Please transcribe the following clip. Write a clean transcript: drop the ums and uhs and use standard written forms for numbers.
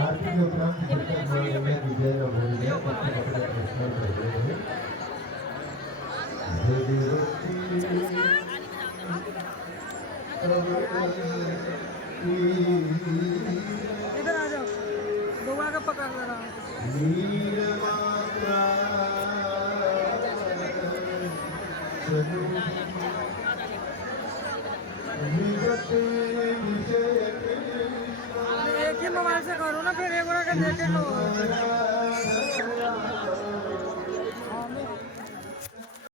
आरती के उपरांत कीर्तन मंडल में विजय न भूल गए अपने अपने प्रश्न कर रहे हैं देवी रोटी इधर आ जाओ, गोवा का पकड़ रहा हूँ। नीर मात्रा चलू विगते विषय एक ही मोबाइल से करो ना, फिर एक और देखे लो।